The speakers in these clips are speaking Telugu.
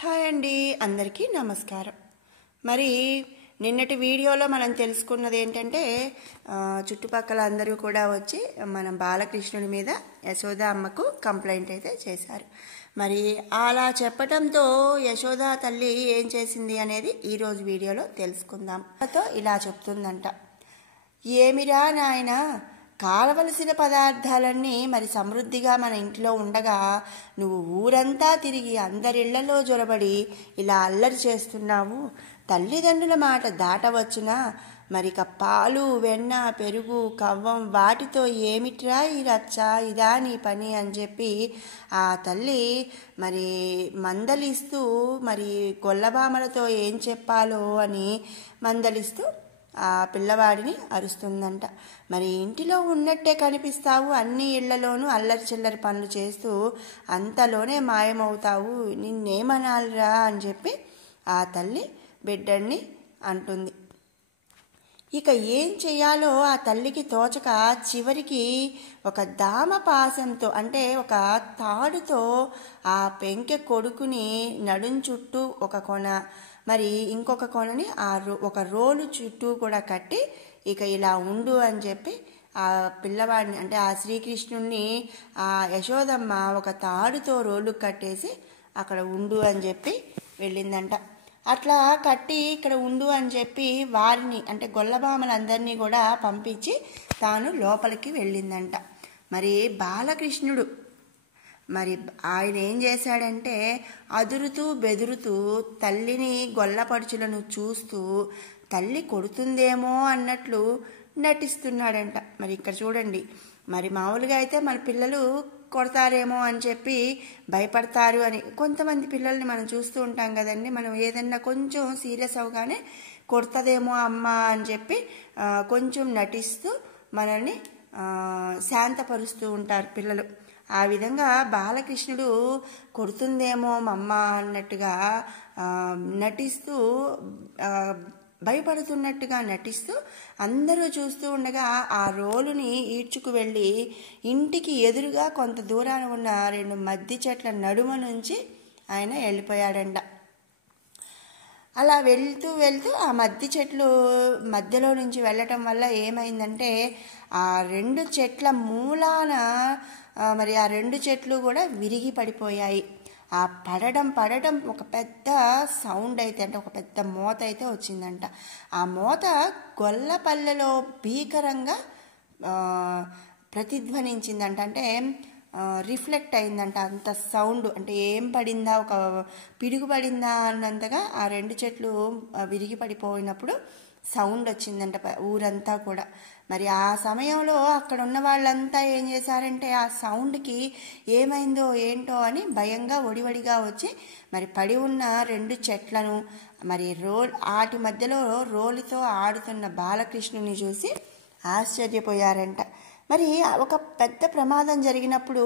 హాయ్ అండి, అందరికీ నమస్కారం. మరి నిన్నటి వీడియోలో మనం తెలుసుకున్నది ఏంటంటే చుట్టుపక్కల అందరూ కూడా వచ్చి మన బాలకృష్ణుడి మీద యశోద అమ్మకు కంప్లైంట్ అయితే చేశారు. మరి అలా చెప్పటంతో యశోద తల్లి ఏం చేసింది అనేది ఈరోజు వీడియోలో తెలుసుకుందాం. ఇలా చెప్తుందంట, ఏమిరా నాయనా, కావలసిన పదార్థాలన్నీ మరి సమృద్ధిగా మన ఇంట్లో ఉండగా నువ్వు ఊరంతా తిరిగి అందరిళ్లలో జొరబడి ఇలా అల్లరి చేస్తున్నావు. తల్లిదండ్రుల మాట దాటవచ్చునా? మరి పాలు, వెన్న, పెరుగు, కవ్వం వాటితో ఏమిట్రా ఈ రచ్చ, ఇదా నీ పని అని చెప్పి ఆ తల్లి మరి మందలిస్తూ మరి గొల్లబామలతో ఏం చెప్పాలో అని మందలిస్తూ ఆ పిల్లవాడిని అరుస్తుందంట. మరి ఇంటిలో ఉన్నట్టే కనిపిస్తావు, అన్ని ఇళ్లలోనూ అల్లరి చిల్లరి పనులు చేస్తూ అంతలోనే మాయమవుతావు, నిన్నేమనాలిరా అని చెప్పి ఆ తల్లి బిడ్డని అంటుంది. ఇక ఏం చెయ్యాలో ఆ తల్లికి తోచక చివరికి ఒక దామపాసంతో అంటే ఒక తాడుతో ఆ పెంకె కొడుకుని నడుం చుట్టూ ఒక కొన, మరి ఇంకొక కొనని ఒక రోలు చుట్టూ కూడా కట్టి ఇక ఇలా ఉండు అని చెప్పి ఆ పిల్లవాడిని అంటే ఆ శ్రీకృష్ణుణ్ణి ఆ యశోదమ్మ ఒక తాడుతో రోలు కట్టేసి అక్కడ ఉండు అని చెప్పి వెళ్ళిందంట. అట్లా కట్టి ఇక్కడ ఉండు అని చెప్పి వారిని అంటే గొల్లబామలందరినీ కూడా పంపించి తాను లోపలికి వెళ్ళిందంట. మరి బాలకృష్ణుడు మరి ఆయన ఏం చేశాడంటే అదురుతూ బెదురుతూ తల్లిని గొల్లపడుచులను చూస్తూ తల్లి కొడుతుందేమో అన్నట్లు నటిస్తున్నాడంట. మరి ఇక్కడ చూడండి, మరి మామూలుగా అయితే మన పిల్లలు కొడతారేమో అని చెప్పి భయపడతారు అని కొంతమంది పిల్లల్ని మనం చూస్తూ ఉంటాం కదండి. మనం ఏదన్నా కొంచెం సీరియస్ అవగానే కొడతదేమో అమ్మ అని చెప్పి కొంచెం నటిస్తూ మనల్ని శాంతపరుస్తూ ఉంటారు పిల్లలు. ఆ విధంగా బాలకృష్ణుడు కొడుతుందేమో మమ్మ అన్నట్టుగా నటిస్తూ భయపడుతున్నట్టుగా నటిస్తూ అందరూ చూస్తూ ఉండగా ఆ రోలుని ఈడ్చుకు వెళ్ళి ఇంటికి ఎదురుగా కొంత దూరాన ఉన్న 2 మద్ది చెట్ల నడుమ నుంచి ఆయన వెళ్ళిపోయాడంట. అలా వెళ్తూ వెళ్తూ ఆ మద్ది చెట్లు మధ్యలో నుంచి వెళ్ళటం వల్ల ఏమైందంటే ఆ 2 చెట్ల మూలాన మరి ఆ 2 చెట్లు కూడా విరిగి పడిపోయాయి. ఆ పడడం ఒక పెద్ద సౌండ్ అయితే అంటే ఒక పెద్ద మోత అయితే వచ్చిందంట. ఆ మోత గొల్లపల్లెలో భీకరంగా ప్రతిధ్వనించిందంట. అంటే రిఫ్లెక్ట్ అయిందంట. అంత సౌండ్ అంటే ఏం పడిందా, ఒక పిడుగు పడిందా అన్నంతగా ఆ 2 చెట్లు విరిగి పడిపోయినప్పుడు సౌండ్ వచ్చిందంట ఊరంతా కూడా. మరి ఆ సమయంలో అక్కడ ఉన్న వాళ్ళంతా ఏం చేశారంటే ఆ సౌండ్కి ఏమైందో ఏంటో అని భయంగా ఒడివడిగా వచ్చి మరి పడి ఉన్న 2 చెట్లను మరి ఆటి మధ్యలో రోలుతో ఆడుతున్న బాలకృష్ణుని చూసి ఆశ్చర్యపోయారంట. మరి ఒక పెద్ద ప్రమాదం జరిగినప్పుడు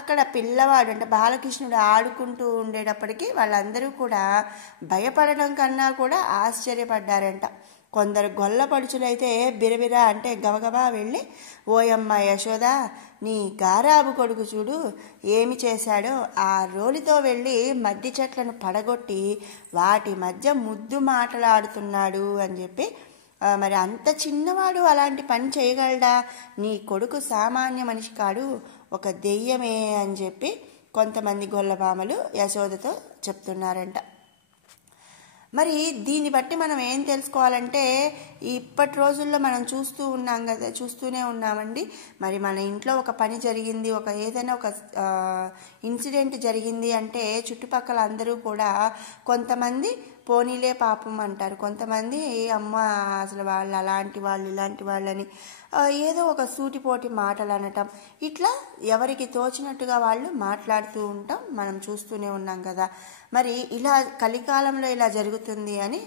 అక్కడ పిల్లవాడు అంటే బాలకృష్ణుడు ఆడుకుంటూ ఉండేటప్పటికీ వాళ్ళందరూ కూడా భయపడడం కన్నా కూడా ఆశ్చర్యపడ్డారంట. కొందరు గొల్లపడుచులైతే బిరబిరా అంటే గబగబా వెళ్ళి, ఓయమ్మ యశోద, నీ గారాబు కొడుకు చూడు ఏమి చేశాడో, ఆ రోలితో వెళ్ళి మద్ది చెట్లను పడగొట్టి వాటి మధ్య ముద్దు మాటలాడుతున్నాడు అని చెప్పి, మరి అంత చిన్నవాడు అలాంటి పని చేయగలడా, నీ కొడుకు సామాన్య మనిషి కాడు, ఒక దెయ్యమే అని చెప్పి కొంతమంది గొల్లబామలు యశోదతో చెప్తున్నారంట. మరి దీన్ని బట్టి మనం ఏం తెలుసుకోవాలంటే ఇప్పటి రోజుల్లో మనం చూస్తూనే ఉన్నామండి. మరి మన ఇంట్లో ఒక పని జరిగింది, ఏదైనా ఒక ఇన్సిడెంట్ జరిగింది అంటే చుట్టుపక్కల అందరూ కూడా కొంతమంది పోనీలే పాపం అంటారు, కొంతమంది అమ్మ అసలు వాళ్ళు అలాంటి వాళ్ళు ఇలాంటి వాళ్ళని ఏదో ఒక సూటిపోటి మాటలు అనటం, ఇట్లా ఎవరికి తోచినట్టుగా వాళ్ళు మాట్లాడుతూ ఉంటాం, మనం చూస్తూనే ఉన్నాం కదా. మరి ఇలా కలికాలంలో ఇలా జరుగుతుంది అని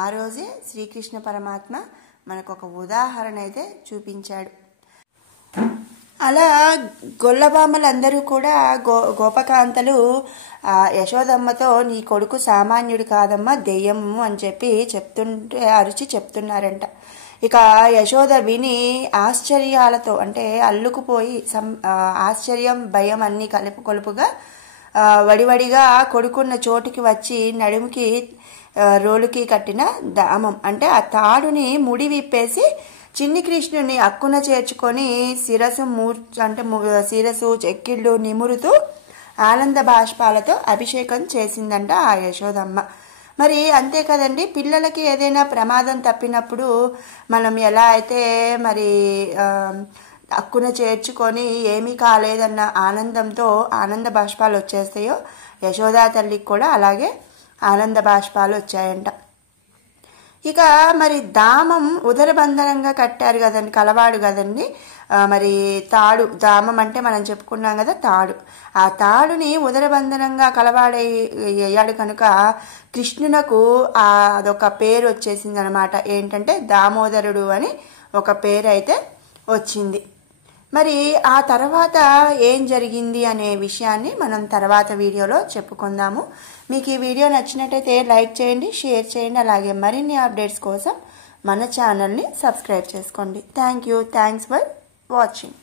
ఆ రోజే శ్రీకృష్ణ పరమాత్మ మనకు ఒక ఉదాహరణ అయితే చూపించాడు. అలా గొల్లబామలందరూ కూడా గోపకాంతలు యశోదమ్మతో నీ కొడుకు సామాన్యుడు కాదమ్మా, దెయ్యము అని చెప్పి అరిచి చెప్తున్నారంట. ఇక యశోద విని ఆశ్చర్యాలతో అంటే అల్లుకుపోయి ఆశ్చర్యం భయం అన్నీ కొలుపుగా వడివడిగా కొడుకున్న చోటుకి వచ్చి నడుముకి రోలుకి కట్టిన దామం అంటే ఆ తాడుని ముడి విప్పేసి చిన్ని కృష్ణుని అక్కున చేర్చుకొని శిరసు చెక్కిళ్ళు నిమురుతూ ఆనంద బాష్పాలతో అభిషేకం చేసిందంట ఆ యశోదమ్మ. మరి అంతే కదండి, పిల్లలకి ఏదైనా ప్రమాదం తప్పినప్పుడు మనం ఎలా అయితే మరి అక్కున చేర్చుకొని ఏమీ కాలేదన్న ఆనందంతో ఆనంద బాష్పాలు వచ్చేస్తాయో యశోదా తల్లికి కూడా అలాగే ఆనంద బాష్పాలు వచ్చాయంట. ఇక మరి దామం ఉదరబంధనంగా కట్టారు కదండి, కలవాడు కదండి. మరి తాడు దామం అంటే మనం చెప్పుకున్నాం కదా తాడు, ఆ తాడుని ఉదరబంధనంగా కలవాడయ్యాడు కనుక కృష్ణునకు అదొక పేరు వచ్చేసింది అనమాట. ఏంటంటే దామోదరుడు అని ఒక పేరు అయితే వచ్చింది. మరి ఆ తర్వాత ఏం జరిగింది అనే విషయాన్ని మనం తర్వాత వీడియోలో చెప్పుకుందాము. మీకు ఈ వీడియో నచ్చినట్టయితే లైక్ చేయండి, షేర్ చేయండి. అలాగే మరిన్ని అప్డేట్స్ కోసం మన ఛానల్ని సబ్స్క్రైబ్ చేసుకోండి. Thanks for watching.